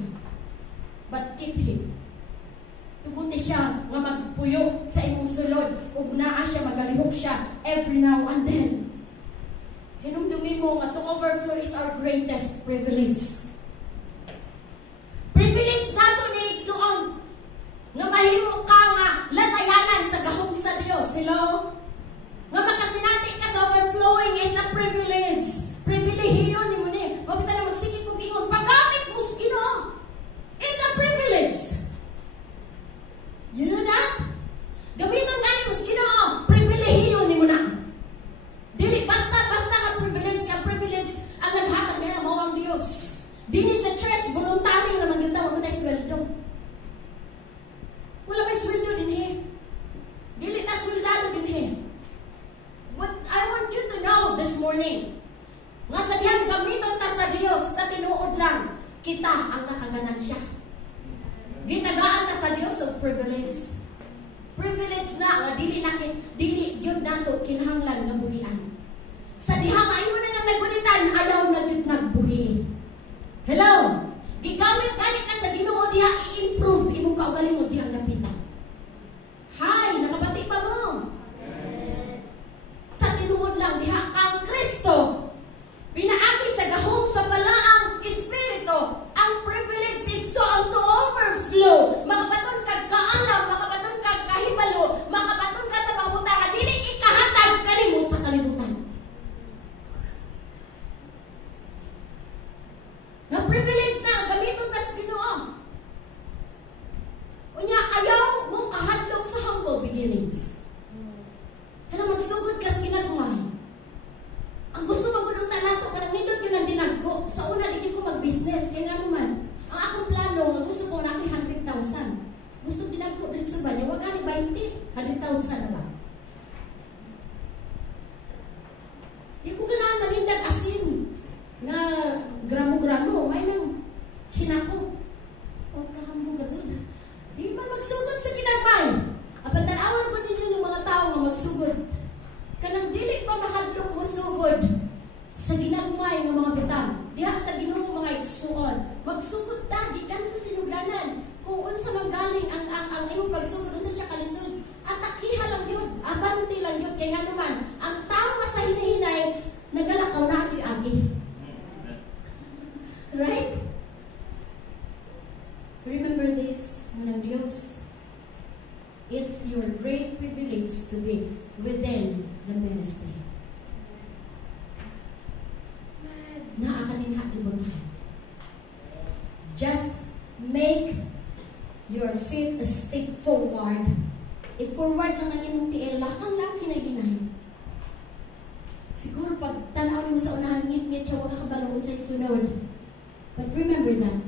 But keep him. Tuguti siya nga magpuyo sa imong sulod ug naa siya magalihok siya every now and then. Hinumdumi mo nga to overflow is our greatest privilege. Privilege nato ni igsuon nga mahimo ka nga latayanan sa gahom sa Dios. Hello? Nga makasinati ka sa overflowing is a privilege. Privilehiyo ni mo ni. Mabita na magsige kong ingon. Paggamit mo sa Ginoo. It's a privilege. You know that? Gamiton ka ni mo sa Ginoo. Privilehiyo ni mo na. Dili basta-basta nga privilege ka. Privilege ang naghatag na mo ang Diyos. Dili sa church, voluntary naman yung tawag na sweldo. Wala may sweldo din he. Dili ta sweldado din he. What I want you to know this morning, nga sa dihang gamiton ta sa Dios, sa tinuod lang, kita ang nakaganansya. Gitagaan ta sa Dios of privilege. Privilege na nga dili gyud nato kinahanglan nga buhian. Sa dihang ayo na nang nagunitan, ayaw na gyud nagbuhi. Hello. Gigamit gani ka sa Ginoo diha i-improve imong kaugalingon dihang napitan. Hay, nakabati pa mo. Sa tinuod lang diha kang Kristo. Pinaagi sa gahom sa balaang espiritu ang privilege it's so to overflow. Makapaton kag kaalam, makapaton kag kahibalo, makapaton ka sa mga butang dili ikahatag kanimo sa kalibutan. Na privilege na gamiton ta sa Ginoo. Unya sa ginagmay ng mga butang. Diha sa Ginoo mga igsuon. Magsugod ta gikan sa sinugdanan. Kung unsa man galing ang imong pagsugod unsa siya kalisod. Atakiha lang gyud, abante lang gyud kay nga naman ang tao nga sa hinahinay nagalakaw na agi-agi. Right? Remember this, ng Diyos. It's your great privilege to be within the ministry. Naakaninha ibutan. Just make your feet a step forward. If forward lang ang imong tiil, lakang lang hinahinay. Siguro pag tanaw mo sa unahan, ngit-ngit siya, wala kabaloon sa sunod. But remember that,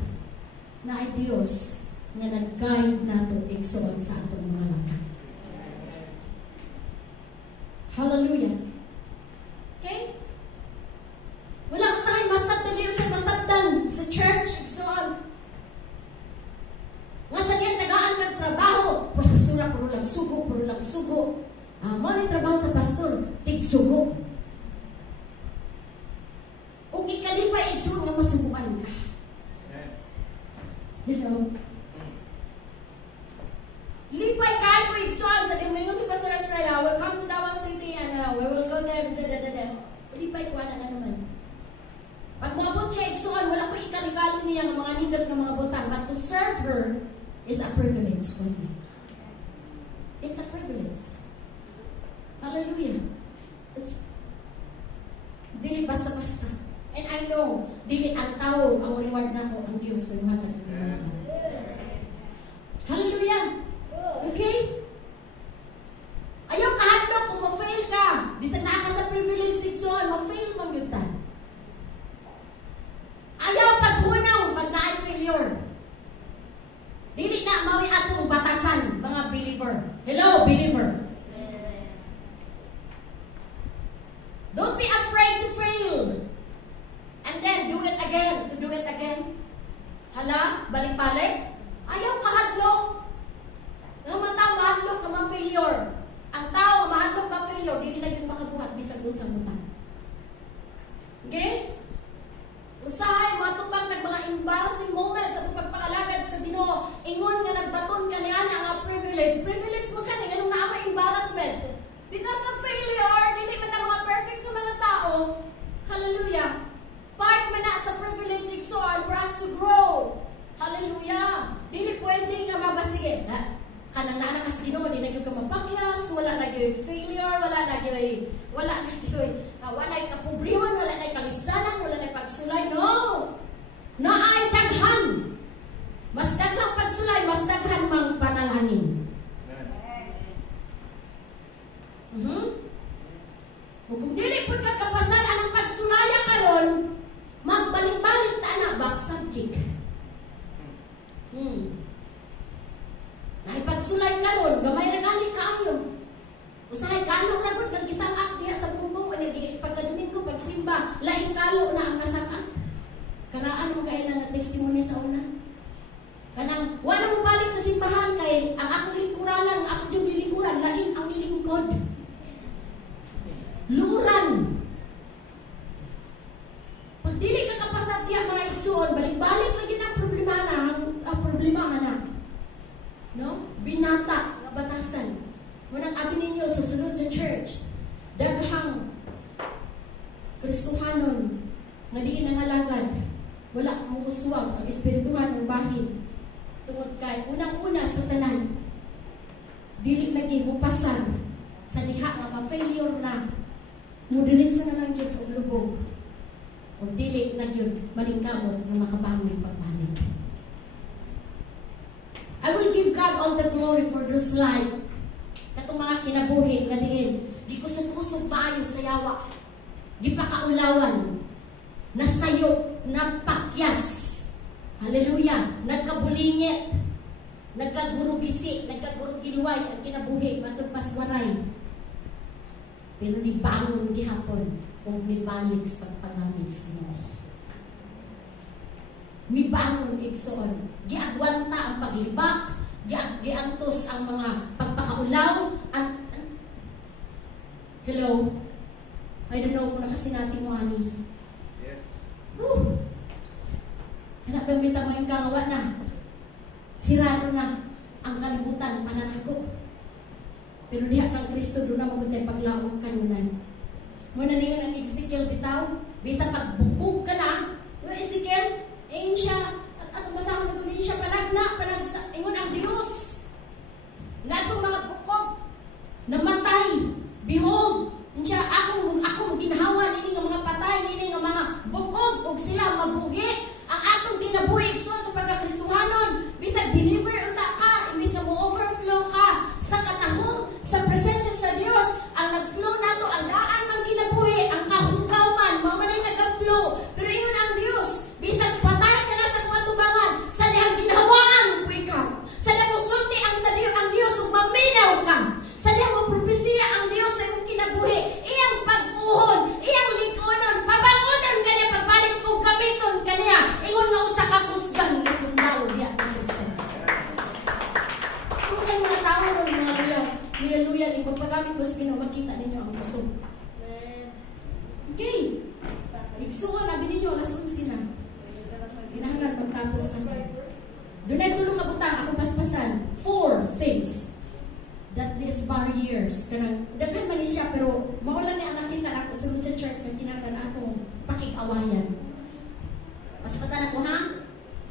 na ay Diyos nga nag-guide nato igsoon sa atong mga lakang. Hallelujah. Okay? Walang sahay masabdan niyo sa masabdan sa church, igsoon. Nga sa diyan tagaan kag trabaho, pastora puro lang sugo, puro lang sugo. Mo ni trabaho sa pastor, tig sugo. Ug ikalipay igsoon nga masubuan ka. Hello. Lipay kayo ko igsoon sa Domingo si Pastor Estrella. Welcome to Davao City and we will go there. Lipay ko na naman. Pag mabot siya igsoon, wala ko ikalikalo niya ng mga nindot ng mga butang. But to serve her is a privilege for me. It's a privilege. Hallelujah. It's dili basta-basta. And I know, dili ang tao ang reward na ko, ang Diyos ko yung matag. Hallelujah. Okay? Ayaw kahadlok kung ma-fail ka. Bisag naa ka sa privilege section, ma-fail man gyud ta. Ayaw paghunaw pag naay failure. Dili na mawi atong batasan, mga believer. Hello, believer. Don't be afraid to fail. And then do it again, to do it again. Hala, balik-balik. Ayaw kahadlok. Ang mga tao mahadlok na mga failure. Ang tao mahadlok na failure, dili na yun makabuhat bisag unsang butang. Okay? Usahay, matubang nag mga embarrassing moments sa pagpakalagad sa Ginoo. Ingon nga nagbaton ka niya ang privilege. Privilege mo ka ni ganung naa embarrassment. Because of failure, dili man na mga perfect na mga tao. Hallelujah. Part man na sa privilege igsoon for us to grow. Hallelujah. Dili pwede nga mabasige. Kanang naa ka sa Ginoo, di na gyud ka mapakyas, wala na gyud failure, wala na kapobrehon, wala na kalisdanan, wala na pagsulay. No. Naay daghan. Mas daghang pagsulay, mas daghan mang panalangin. Kung dili pud ka kapasaran ang pagsulaya karon, magbalik-balik ta na back subject. Ay pagsulay karon, gamay ra gani kaayo. Usahay kalo na gud naggisangak diha sa bumbong o pagkadumin ko pagsimba, lain kalo na ang nasangak. Kanaan mo kay nang testimony sa una. Kanang wala mo balik sa simbahan kay ang akong lingkuranan, ang akong lingkuran, lain ang nilingkod. Luran. Pag dili ka kapasad diya mga igsoon, balik-balik lagi na problemahan na. No? Binata, nga batasan. Munang abi ninyo sa sunod sa church, daghang Kristohanon nga di nangalagad, wala mo uswag ang espirituhan ng bahin. Tungod kay unang-una sa tanan, dili lagi mo pasan sa diha nga ma-failure na. Mudiretso na lang yun og lubog. O dili na yun malingkamot na makabangon pagbalik. I will give God all the glory for this life. Katong mga kinabuhi nga diin, gikusog-kusog maayo sa yawa. Gipakaulawan. Nasayo, napakyas. Hallelujah. Nagkabulingit. Nagkagurugisi, nagkagurugiluway ang kinabuhi matug paswaray. Pero ni bangon gihapon kung mibalik sa pagpagamit sa Diyos. Ni bangon igsoon. Giagwanta ang paglibak, giantos ang mga pagpakaulaw at hello. I don't know kung nakasinabi mo ani. Kana pamita mo yung kangawa na. Sirado na ang kalibutan pananako. Pero diha kang Kristo doon na magutay paglaom kanunan. Muna ningon ang Ezekiel bitaw, bisa pagbukog ka na. Pero Ezekiel, ayon siya, at masama na kunin siya ingon ang Diyos. Na itong mga bukog, namatay, behold, siya, ako ginhawa nini nga mga patay, nini nga mga bukog, ug sila mabuhi. Ang atong kinabuhi igsoon sa pagkakristohanon, bisag believer unta ka, imbis na mo-overflow ka sa katahom, sa presensya sa Dios, ang nag-flow nato, ang daan ng kinabuhi, ang kahungkawan, mamanay nag-flow. Pero ingon ang Dios, bisag patay ka na sa kumatubangan, sa dihang ginhawaan ko ikaw. Sa dihang musulti ang Dios, ug maminaw ka. Sa dihang mapropesiya ang Dios sa imong kinabuhi, iyang pag-uhon, iyang likonon, pabangonan kaniya, pagbalik o gamiton kaniya, ingon nga usa ka kusgan nga sundalo diya ng Kristo. Kung kayo mga tao ron, mga luya, yung pagpagamit mo sa Ginoo, makita ninyo ang gusto. Okay. Igsuon, abi ninyo, alas 11 na. Ginahanan magtapos na. Doon ay tulong kabutang, ako paspasan. 4 things that these barriers, daghan man ni siya, pero mawala ni anak kita ako sunod sa church na kinahanglan atong pakig-awayan. Paspasan ako, ha?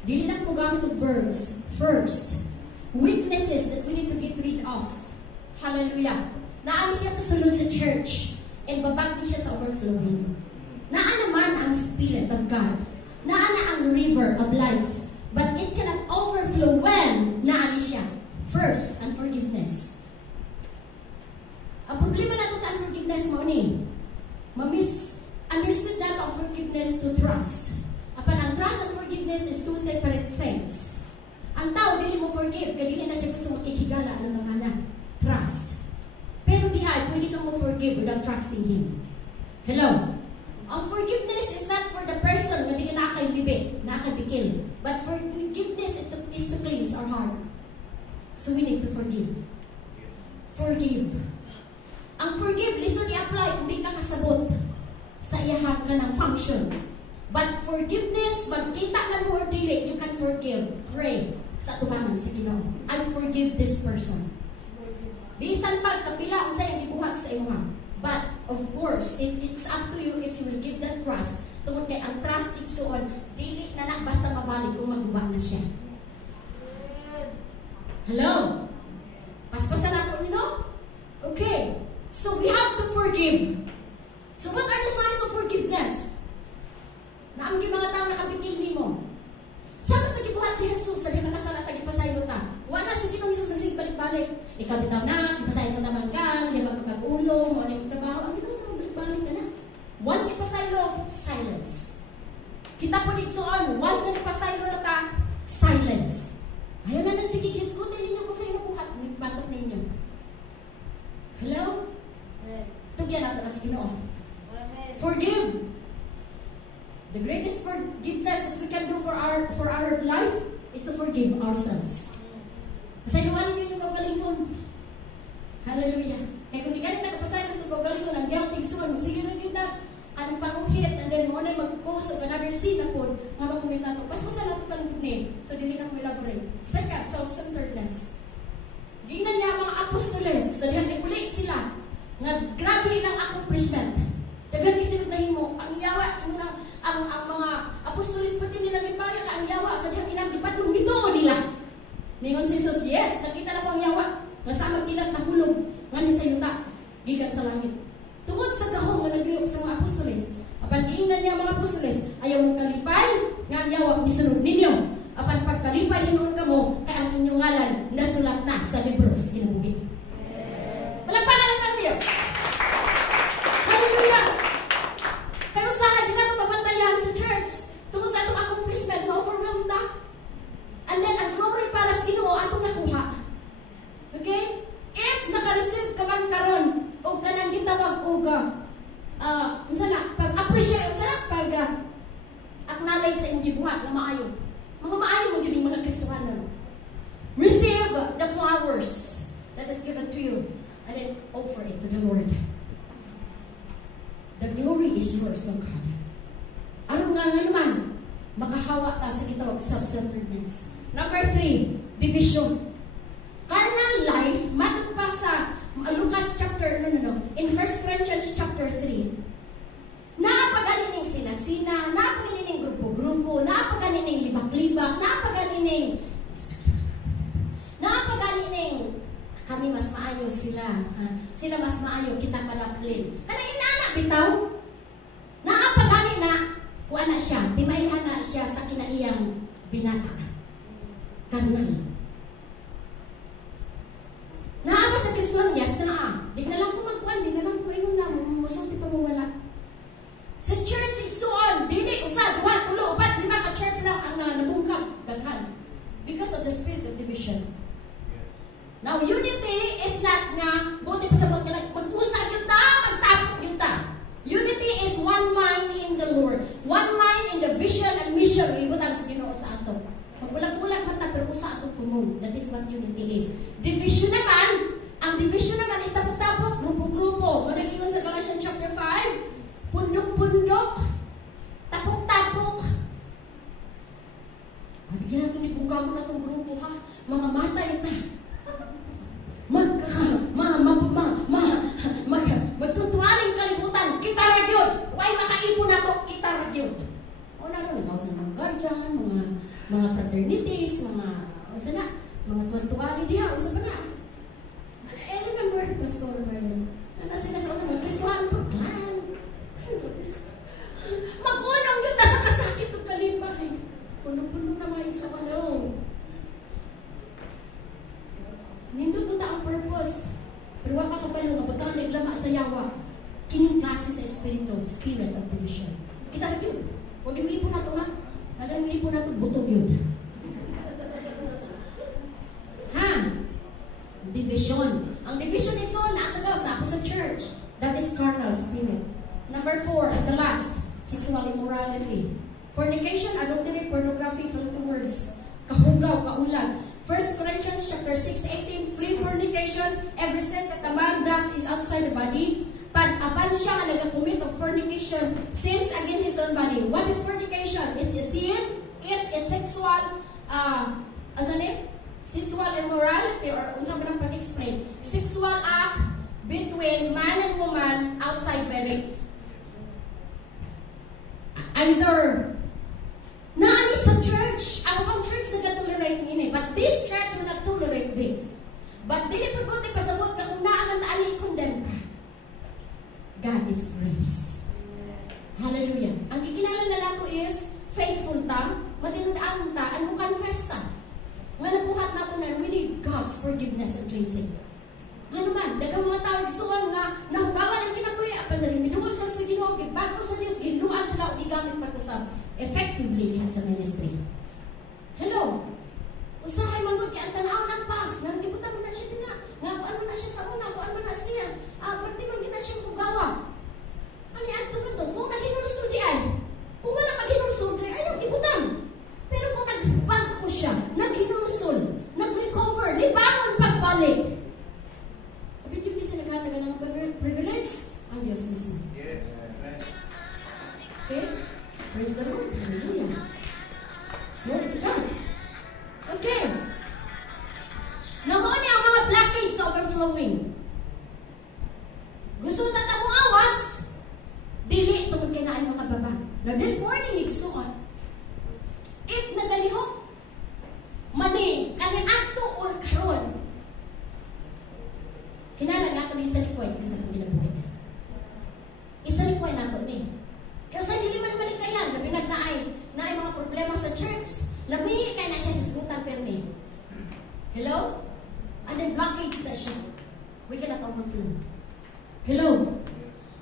Dili na ko gamit og verbs. First, weaknesses that we need to get rid of. Hallelujah. Naano siya sa sulod sa church, and babag ni siya sa overflowing. Naa naman ang Spirit of God. Naa na ang river of life. But it cannot overflow when naani siya. First, unforgiveness. Ang problema nato sa unforgiveness mo ni, ma-misunderstood nato ang forgiveness to trust. Apan ang trust and forgiveness is two separate things. Ang tao, dili mo forgive, kadili na siya gusto makikigala ng tanganan. Trust. Pero di ay, pwede kang mo forgive without trusting Him. Hello? Ang forgiveness is not for the person na di nakakaibibi, nakakabikil. But forgiveness is to cleanse our heart. So we need to forgive. Forgive. Ang forgive, lisod i-apply kung di ka kasabot sa iyahan ka ng function. But forgiveness, magkita na mo or dili, you can forgive. Pray sa atubangan sa Ginoo. I forgive this person. Bisan pag kapila ang sayang ibuhat sa imo. But of course, it's up to you if you will give that trust. Tungod kay ang trust igsuon, dili na basta mabalik kung maguba na siya. Hello? Paspasan ako nino? Okay. So we have to forgive. So what are the signs of forgiveness? Naamgi mga tao nakabikil nimo. Sama sa gibuhat ni Jesus, sa di nakasala tagi pasaylo ta. Wala si Ginoong Jesus na sige balik-balik. Ikaw bitaw na, ipasaylo na manggang, di magkagulong, o ano yung trabaho. Ang Ginoo na balik-balik ka na. Once ipasaylo, silence. Kita po digsoon, once na ipasaylo na ta, silence. Ayaw na nagsigigis, gutin ninyo kung sa inyo buhat, nagbatok ninyo. Hello? Tugyan natin as Ginoo. Forgive. The greatest forgiveness that we can do for our life is to forgive ourselves. Pasayloan ninyo yung kagalingon. Hallelujah. Kaya kung di ka rin nakapasay, gusto kagalingon, ang guilt, tigsuon, sige rin yun na, kanang panuhit, and then mo na mag-post of another scene na po, nga mag-comment na ito. Paspasan na ito pa ng name. So, dili na ko elaborate. Second, self-centeredness. Gingnan niya ang mga apostoles, so dihan uli sila, nga grabe ilang accomplishment. Dagan isilog na himo, ang yawa, ang mga apostoles pati nilang ipaya ka ang yawa sa dihang ilang ipadlong bituo nila. Ningon si Jesus, yes, nakita na ko ang yawa. Masama kinat na hulog, nga sa yuta, gikan sa langit. Tungod sa gahong nga nagliyok sa mga apostoles, apan giingnan niya mga apostoles, ayaw mong kalipay, nga ang yawa misunod ninyo. Apan pagkalipay hinuon kamo, kay ang inyong ngalan nasulat na sa libro sa kinabuhi. Palakpakan natin ang Diyos. Hallelujah! Pero sana din natin mabantayan sa church tungkol sa itong accomplishment, ma-overwhelmed na. And then, ang glory para sa Ginoo atong nakuha. Okay? If naka-receive ka man karon o kanang gitawag o pag-appreciate, pag-acknowledge sa inyong gibuhat na maayo. Mga maayo mo gining mga Kristohanon. Receive the flowers that is given to you and then offer it to the Lord. The glory is yours, O God. I don't aron nga naman makahawa ta sa gitawag self-centeredness. Number 3, division. Carnal life, matod pa sa Lucas chapter, in 1 Corinthians chapter 3, naapaganing sina-sina, naapaganing grupo-grupo, naapaganing libak-libak, naapaganing kami mas maayo sila. Sila mas maayo, kita padaplin. Kanang inaanak bitaw, naapagani na, kuha na siya, timailhan na siya sa kinaiyang binata. Carnal. Naaba sa Kristohan, yes na. Di na lang ko magkuhan, di na lang ko ingon na, musulti pa mo wala. Sa church, it's so on. Dili, usad, 1, 2, 4, 5 ka church lang ang nabungkag, daghan. Because of the spirit of division. Now, unity is not nga, buti pa sa mga kanag, kung usag yun ta, magtapok yun ta. Unity is one mind in the Lord. One mind in the vision and mission. Ibutang sa Ginoo sa ato. Magbulag-bulag man ta, pero usa ato tumong. That is what unity is. Division naman, ang division naman is tapok-tapok, grupo-grupo. Managingon sa Galatians chapter 5, pundok-pundok, tapok-tapok. Bigyan natin ni bungkaw na itong grupo ha. Mga matay ta. Magtutualing kalibutan, kita ragyod. Huwag makaipon na to, kita ragyod. O na rin, nagawa sa mga guardian, mga fraternities, mga tuwan-tuwali diha, unsa ba na? I remember, Pastor Marlon, na sila sa mga Kristohan po, plan. Mag-unang yun na sa kasakit ng kalimay. Puno-puno na mga isa ka no. Nindot mo ta ang purpose. Pero waka ka pala, nabutang na iglama sa yawa. Kining klase sa espiritu, spirit of division. Kita rin yun. Huwag yung ipon na ito ha. Nagang yung ipon na ito, butog yun. Ha? Division. Ang division is all nasa Diyos, nasa sa church. That is carnal spirit. Number 4, and the last, sexual immorality. Fornication, adultery, pornography, filthy words. Kahugaw, kaulag. 1 Corinthians chapter 6:18, flee fornication. Every sin that a man does is outside the body. Apan siya nga nag-commit of fornication, sins against his own body. What is fornication? It's a sin. It's a sexual, sexual immorality, or unsa man ang pag-explain. Sexual act between man and woman outside marriage. Either naani sa church, ang bang church nag-tolerate ini, but this church will not tolerate this. But dili pa buti pasabot ka kung naaman na ali condemn ka. God is grace. Hallelujah. Ang gikinala na nato is faithful ta, matinudaan ta, and mo confess ta. Nga nabuhat nato na we need God's forgiveness and cleansing. Nga naman, daghang mga tawag suwan nga nahugawan ang kinabuhi apan sa minungol sa Ginoo, gibago sa Dios, giluan sila o gigamit pag-usab effectively din sa ministry. Hello. Usahay manggod kay ang tanaw ng pas, nang gibutan mo na siya dinga. Nga kuan mo na siya sa una, kuan mo na siya. Parte man gina siya hugawa. Ani adto man to, kung naghinulsod di ay. Kung wala maghinulsod di ayaw gibutan. Pero kung nagbago siya, naghinulsod, nag-recover, nibangon pagbalik. Abit yung bisa naghatag ng privilege, ang Diyos mismo. Okay? Praise the Lord. Hallelujah. Glory to God. Okay. Naman niya ang mga blockades sa overflowing. Gusto na mo awas, dili tungkol kinain mga baba. Now this morning, igsuon, if nagalihok, mani, kaniadto or karon, kinala nga ito ni isa likway, isa itong ginabuhay. Isa likway na ito ni. Kaya sa dili man kayan, labi naay mga problema sa church. Labi kaya na siya hisgutan permi. Hello? And then blockage na siya. We cannot overflow. Hello?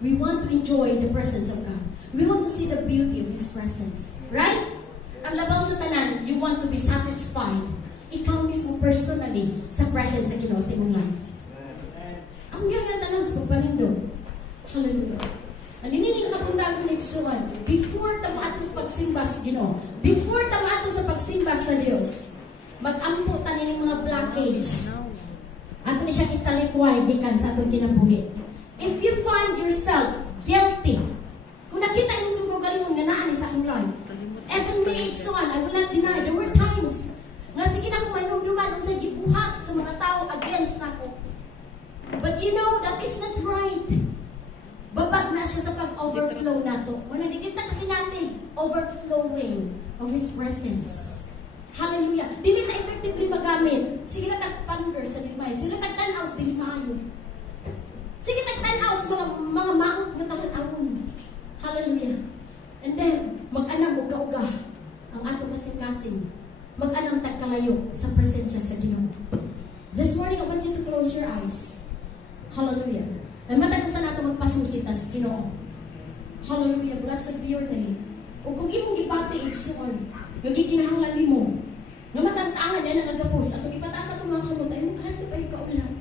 We want to enjoy the presence of God. We want to see the beauty of His presence. Right? Ang labaw sa tanan, you want to be satisfied. Ikaw mismo personally sa presence sa Ginoo sa iyong life. Ang gagawin tanan sa pagpanindo. Hallelujah. Ang nininig kapuntahan ng Nexuan, before tamato sa pagsimba sa Ginoo, before tamato sa pagsimba sa Dios, mag-ampo tanin ng mga blockage. Ato ni siya kisalikway, gikan sa atong kinabuhi. If you find yourself guilty, kung nakita yung sugo galing mong nanaan sa akong life, igsuan, I will not deny, there were times nga sige na kung mayumduman ang sa gibuhat sa mga tao against nako. But you know, that is not right. Babag na siya sa pag-overflow nato. Wala kita kasi natin, overflowing of His presence. Hallelujah. Dili na effectively magamit. Sige na tag-pander sa limay. Sige na tag-tanaw sa dilimayo. Sige tag-tanaw sa mga mahot na talanawon. Hallelujah. And then, mag-anam o kauga ang atong kasing-kasing. Mag-anam tagkalayo sa presensya sa Ginoo. This morning, I want you to close your eyes. Hallelujah. Ay matag sa nato magpasusit as Ginoo. Hallelujah. Blessed be your name. O kung imong gipati igsuon, gagikinahanglan nimo nga matantangan na nagagapos at ipataas ato mga kamot ay mukha ito ay kaulang.